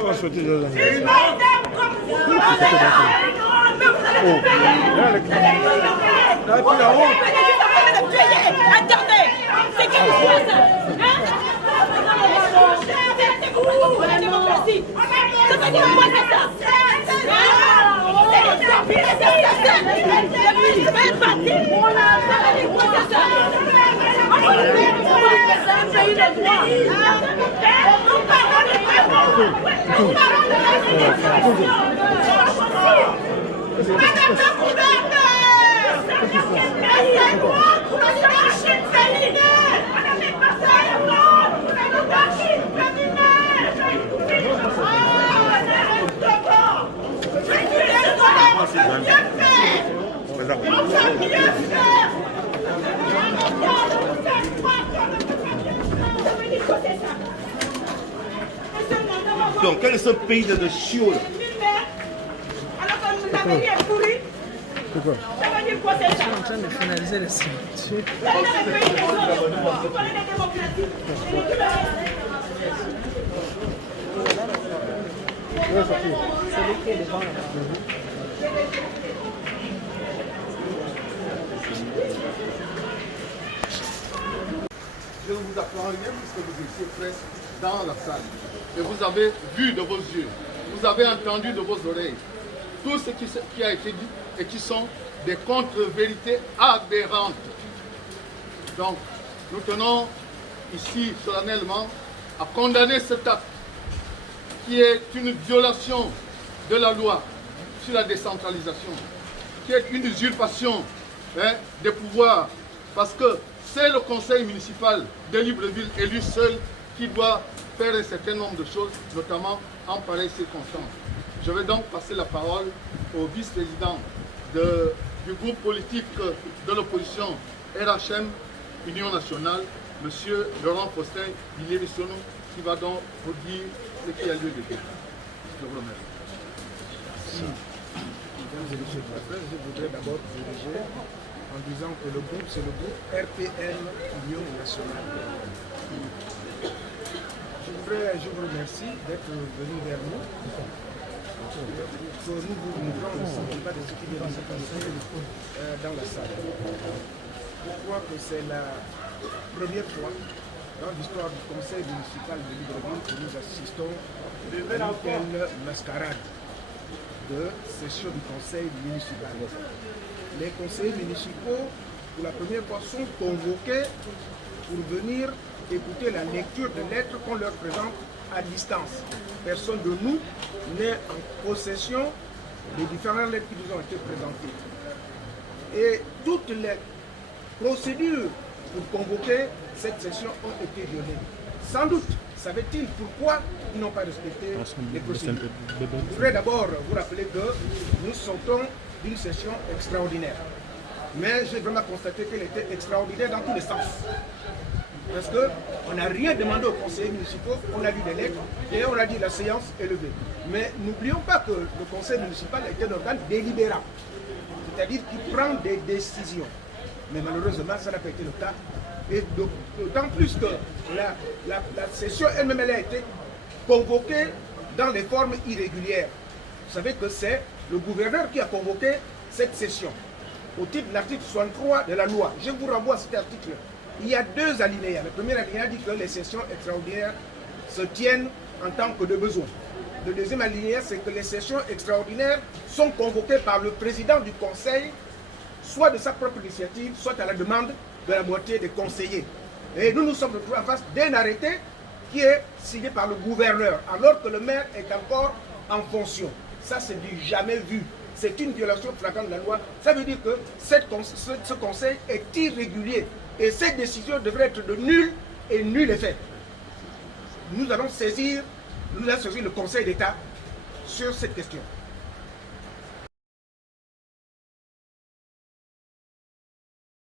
on va souhaiter des anniversaires. Attendez, c'est quelle histoire ça? La démocratie. Ça veut dire quoi c'est ça? Donc, quel est ce pays de chiots là? Alors que vous avez rien pourri. Pourquoi? Ça veut dire quoi c'est ça? en train de finaliser les signatures. Vous allez dans le pays des autres. Vous parlez de démocratie. Celui qui est devant là-bas. Je ne vous apprends rien puisque vous étiez presque dans la salle. Et vous avez vu de vos yeux, vous avez entendu de vos oreilles tout ce qui a été dit et qui sont des contre-vérités aberrantes. Donc, nous tenons ici solennellement à condamner cet acte qui est une violation de la loi sur la décentralisation, qui est une usurpation des pouvoirs, parce que c'est le conseil municipal de Libreville élu seul qui doit faire un certain nombre de choses, notamment en pareille circonstance. Je vais donc passer la parole au vice-président du groupe politique de l'opposition RHM Union Nationale, M. Laurent Faustin Billy-Bissono, qui va donc vous dire ce qui a lieu de dire. Je vous remercie. Mesdames et messieurs, je voudrais d'abord diriger en disant que le groupe, c'est le groupe RPN Union Nationale. Je vous remercie d'être venu vers nous pour que nous vous montrons le sentiment de ce qui vient de se passer dans la salle. Je crois que c'est la première fois dans l'histoire du conseil municipal de Libreville que nous assistons à une telle mascarade de session du conseil municipal. Les conseillers municipaux, pour la première fois, sont convoqués pour venir écouter la lecture de lettres qu'on leur présente à distance. Personne de nous n'est en possession des différentes lettres qui nous ont été présentées. Et toutes les procédures pour convoquer cette session ont été violées. Sans doute, savait-il pourquoi ils n'ont pas respecté les procédures? Je voudrais d'abord vous rappeler que nous sortons d'une session extraordinaire. Mais j'ai vraiment constaté qu'elle était extraordinaire dans tous les sens. Parce qu'on n'a rien demandé aux conseillers municipaux, on a lu des lettres et on a dit la séance est levée. Mais n'oublions pas que le conseil municipal est un organe délibérant, c'est-à-dire qui prend des décisions. Mais malheureusement, ça n'a pas été le cas. Et d'autant plus que la session elle-même elle a été convoquée dans les formes irrégulières. Vous savez que c'est le gouverneur qui a convoqué cette session au titre de l'article 63 de la loi. Je vous renvoie à cet article. Il y a deux alinéas. Le premier alinéa dit que les sessions extraordinaires se tiennent en tant que de besoin. Le deuxième alinéa, c'est que les sessions extraordinaires sont convoquées par le président du conseil, soit de sa propre initiative, soit à la demande de la moitié des conseillers. Et nous nous sommes retrouvés en face d'un arrêté qui est signé par le gouverneur, alors que le maire est encore en fonction. Ça, c'est du jamais vu. C'est une violation flagrante de la loi. Ça veut dire que ce conseil est irrégulier. Et cette décision devrait être de nul et nul effet. Nous allons saisir le Conseil d'État sur cette question.